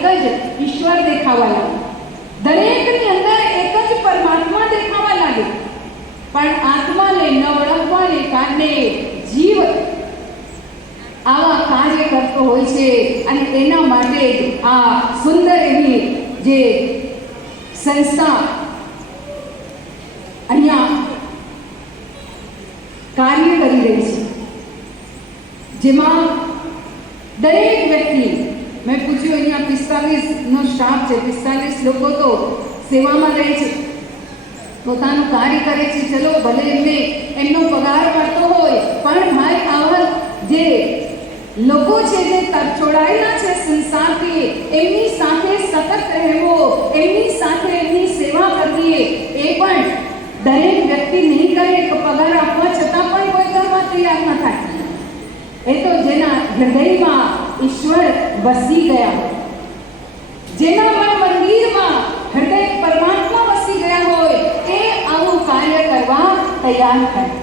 એક જ ઈશ્વર દેખાવા લાગે, દરેકની અંદર એક જ પરમાત્મા દેખાવા લાગે. પણ આત્માને ન ઓળખવાને કારણે જીવ આવા કાર્ય કરતો હોય છે. અને એના માટે આ સુંદર એવી જે સંસ્થા અહીંયા કાર્ય કરી રહી છે, જેમાં દરેક વ્યક્તિ, મેં પૂછ્યું અહીંયા 45નો સ્ટાફ છે, 45 લોકો તો સેવામાં રહે છે, પોતાનું કાર્ય કરે છે. ચલો ભલે એમને એમનો પગાર મળતો હોય, પણ ભાઈ આવા જે લોકો છે જે જોડાયેલા છે સંસારથી, એમની સાથે સતત રહેવો, એમની સાથે એમની સેવા કરવી, એ પણ દરેક વ્યક્તિ નહીં કરે. પગાર આપવા છતાં પણ કોઈ કરવા તૈયાર ન થાય. એ તો જેના હૃદયમાં ઈશ્વર વસી ગયા, જેના મન મંદિરમાં હૃદય પરમાત્મા વસી ગયા હોય, એ આવું કાર્ય કરવા તૈયાર થાય.